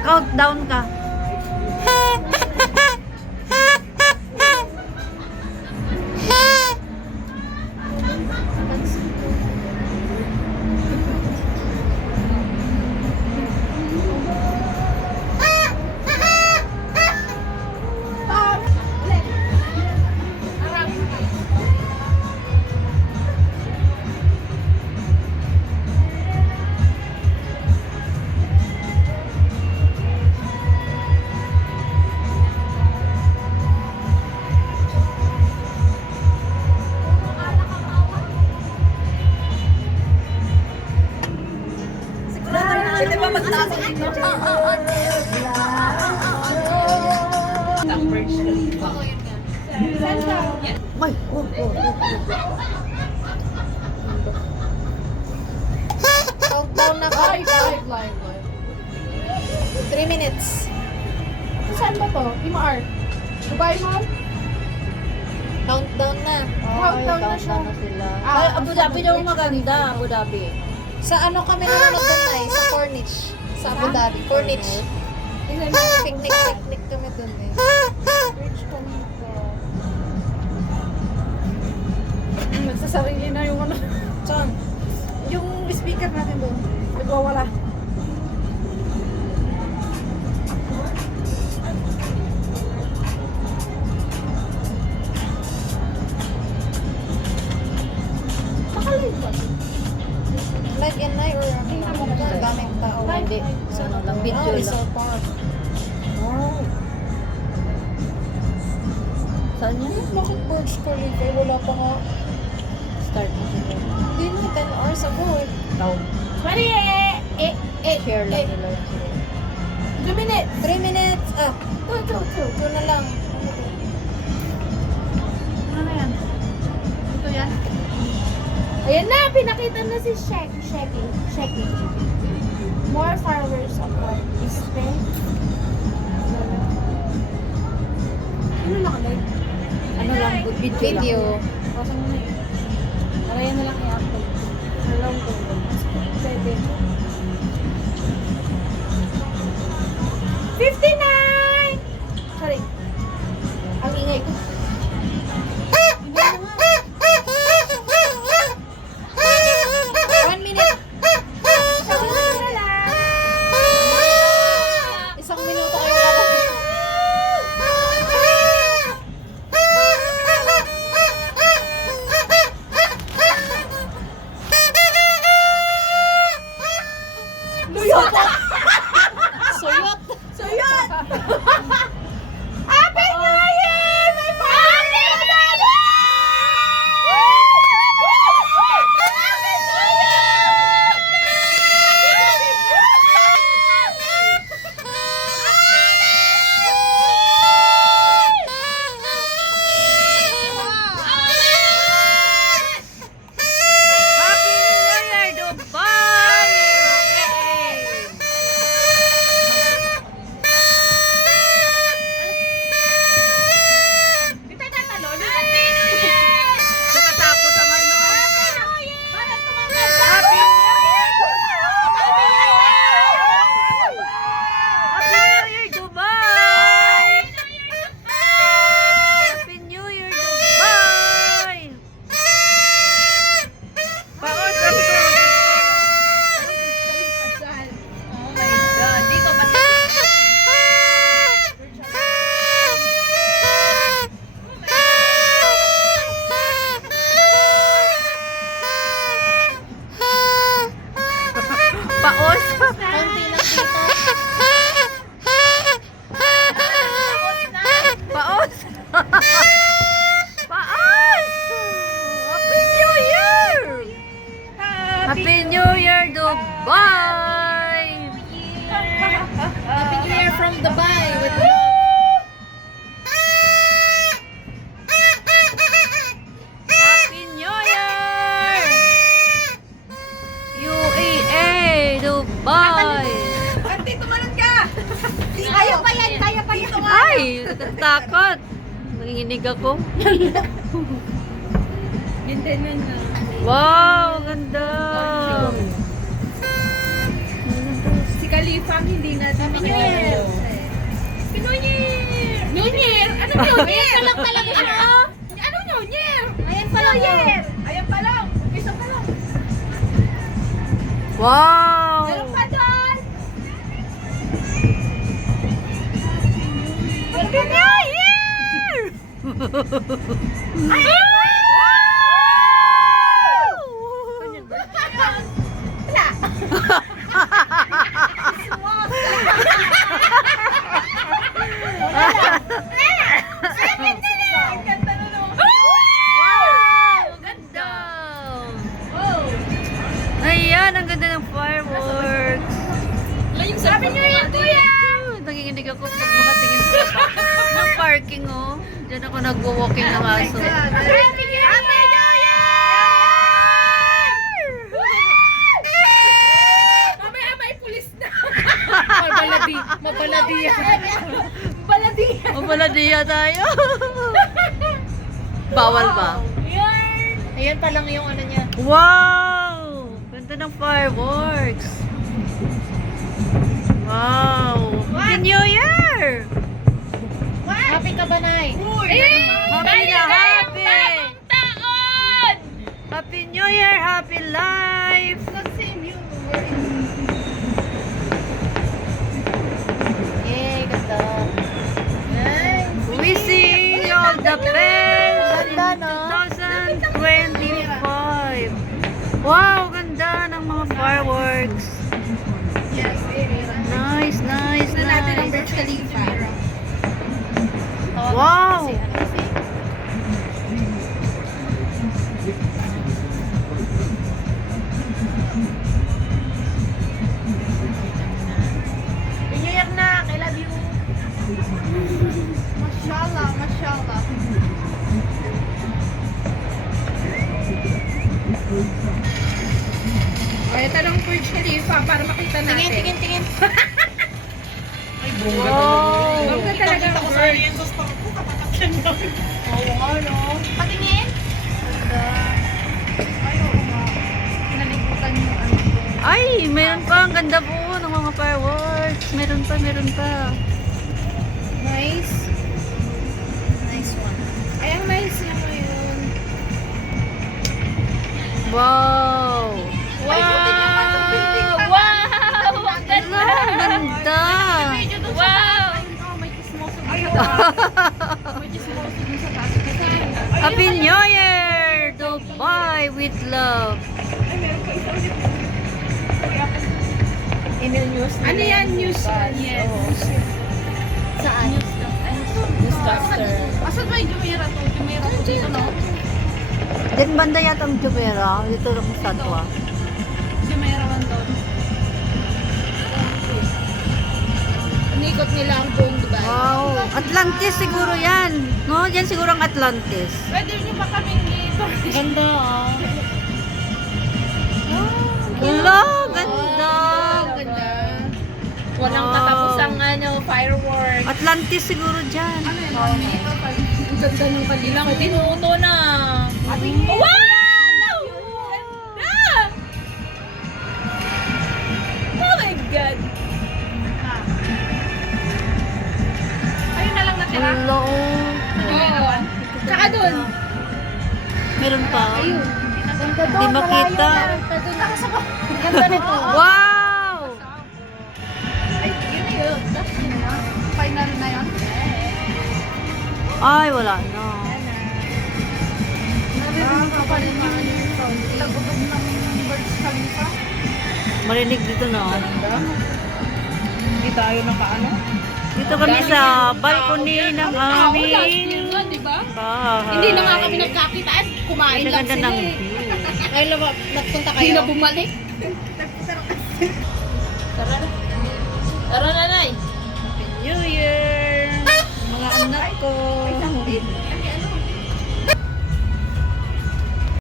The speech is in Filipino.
Countdown ka. Pwede ba magtago dito? Ay, Countdown na ka. 3 minutes. Saan ba to? Imar. Dubai Mall? Countdown na. Countdown na siya. sila. Ah, Abu Dhabi daw maganda, Abu Dhabi. Sa ano kami nanonood doon na sa Corniche. Sa Abu Dhabi. Corniche. Picnic kami doon eh. Rich Khalifa. Nagsasarili na yung ano. Saan? Yung speaker natin doon. Nagwawala. Nakalive ba? Live yan na or ang daming tao. Hindi, sa ano lang, video Ah, lang. Rizal Park. Oh. Saan yan? Bakit Burj Khalifa? Wala pa nga. Start na sila. Hindi na, 10 hours ago eh. Count. Mari Share lang nila yung sila. 2 minutes. 3 minutes. Ah, 2 na lang. Ano na yan? Ito yan? Ayan na! Pinakita na si Shecky. More fireworks of light. Spain. Ano nakalive? Ano lang, video lang. Video. Pasang mo na yun. Para yan na lang i-upload. Alam ko. Pwede. 59! Sorry. Ang ingay ko. 1 minute. Sabi mo na lang. 1 minuto kayo kapag. Luyot! Suyot. Suyot! Happy New Year! My family! Happy New Year, Dubai! Kita tatalon? Happy New Year! Nakatapos ang ano. Happy New Year! Para tumanggap ka! Happy New Year! Happy New Year, Dubai! Happy New Year, Dubai! Paon ka ito. Oh my God. Dito ba? Paos. Konti lang dito. Paos. Paos. Happy New Year. Happy New Year, Dubai. Happy New Year from Dubai with Happy New Year. UAE, Dubai. Ate, tumalon ka! Kaya pa yan! Kaya pa yan! Ay, natatakot. Nanginginig ako. Maintenance na. Wow, ganda. Si Khalifa ang hindi natin. Happy New Year! Ayan lang talaga siya. Ano Nyonyer? Ayan pa lang. Ayan pa lang. Isa pa lang. Wow! Meron pa doon. Happy New Year! Ayan pa! Wala. Wow! Ganda! Ayan, ang ganda ng fireworks. Happy New Year, kuya! Nanginginig ako pag makatingin sa ng parking, oh. Diyan ako nagwo-walking ng aso. Happy New Year! Mamaya may pulis na. Mabaladiya. Baladiya. O pala diya tayo. Bawal ba? Yan. Ayan pa lang yung ano niya. Wow! Ganda ng fireworks. Wow! Happy New Year! Happy ka ba, Nay? Happy na happy! Taon! Happy New Year! Happy life! Yay, ganda. Wishing you all the best in Ganda, no? 2025. Wow! Ganda ng mga fireworks. Nice, nice, nice. Burj Khalifa. Wow! New Year na. I love you. Mashallah, mashallah. Ay, tanong Burj Khalifa para makita natin. Tingin. Wow! Bongga talaga ang Burj. Oo nga, no? Patingin. Ganda. Ay, oo nga. Pinaligutan yung ano. Ay, meron pa. Ang ganda po ng mga fireworks. Meron pa, meron pa. Nice. Nice one. Ay, ang nice niya ngayon. Wow! Ay, buti niya pa itong building pa. Wow! Ang Hello, ang ganda! Wow! May chismoso. Ay, May chismoso dun sa taas. Happy New Year! Dubai with love! Email news. Ano yan? News? Yes. Saan? Newscaster. Asan ba yung Jumeirah to? Jumeirah to dito, no? Diyan banda yata ang Jumeirah. Dito lang ang statwa. Jumeirah man doon. Inikot nila ang buong Dubai. Wow! Atlantis siguro yan. No? Yan siguro ang Atlantis. Pwede nyo ba kaming dito? Ganda, ah. Hello! Ganda! Ganda. Walang Wow. katapusang fireworks. Atlantis siguro dyan. Ano yan? Ang ganda ng kanilang tinuto na. Wow! Ganda! Oh my God! Ayun na lang natira. Hello! Oo. Tsaka dun. Meron pa. Ganda Di makita. Ganda nito. Wow! Ay, yun na yun. That's yun na. Final na yun. Ay, wala na. Narinig ka pa rin naman yung sound. Tagubog ng Burj Khalifa. Marinig dito na. Hindi tayo nakaano. Dito kami sa balcony ng aming di ba? bahay. Hindi na nga kami nagkakitaan. Kumain lang Ganda sila ng eh. view. Ay, nagpunta Hindi kayo. na bumalik. Tara na. Tara na.